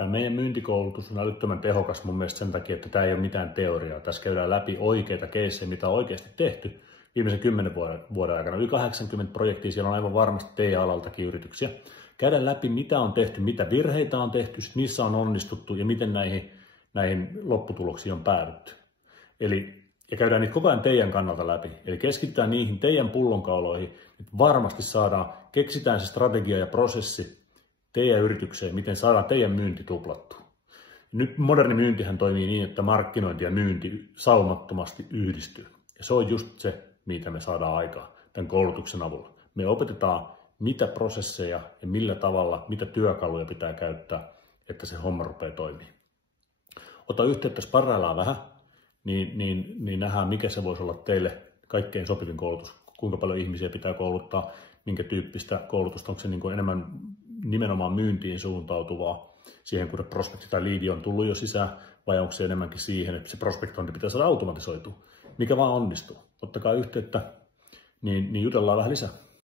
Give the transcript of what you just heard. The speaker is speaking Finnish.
Tämä meidän myyntikoulutus on älyttömän tehokas mun mielestä sen takia, että tämä ei ole mitään teoriaa. Tässä käydään läpi oikeita keissejä, mitä on oikeasti tehty viimeisen 10 vuoden aikana. Yli 80 projektia, siellä on aivan varmasti teidän alaltakin yrityksiä. Käydään läpi, mitä on tehty, mitä virheitä on tehty, missä on onnistuttu ja miten näihin lopputuloksiin on päädytty. Ja käydään niitä koko ajan teidän kannalta läpi. Eli keskitytään niihin teidän pullonkauloihin, että varmasti keksitään se strategia ja prosessi teidän yritykseen, miten saadaan teidän myynti tuplattua. Nyt moderni myyntihän toimii niin, että markkinointi ja myynti saumattomasti yhdistyy. Ja se on just se, mitä me saadaan aikaan tämän koulutuksen avulla. Me opetetaan, mitä prosesseja ja millä tavalla, mitä työkaluja pitää käyttää, että se homma rupeaa toimimaan. Ota yhteyttä, sparraillaan vähän, niin nähdään, mikä se voisi olla teille kaikkein sopivin koulutus. Kuinka paljon ihmisiä pitää kouluttaa, minkä tyyppistä koulutusta, onko se niin kuin enemmän nimenomaan myyntiin suuntautuvaa, siihen kun prospekti tai liidi on tullut jo sisään, vai onko se enemmänkin siihen, että se prospektointi pitää saada automatisoitua, mikä vaan onnistuu. Ottakaa yhteyttä, niin jutellaan vähän lisää.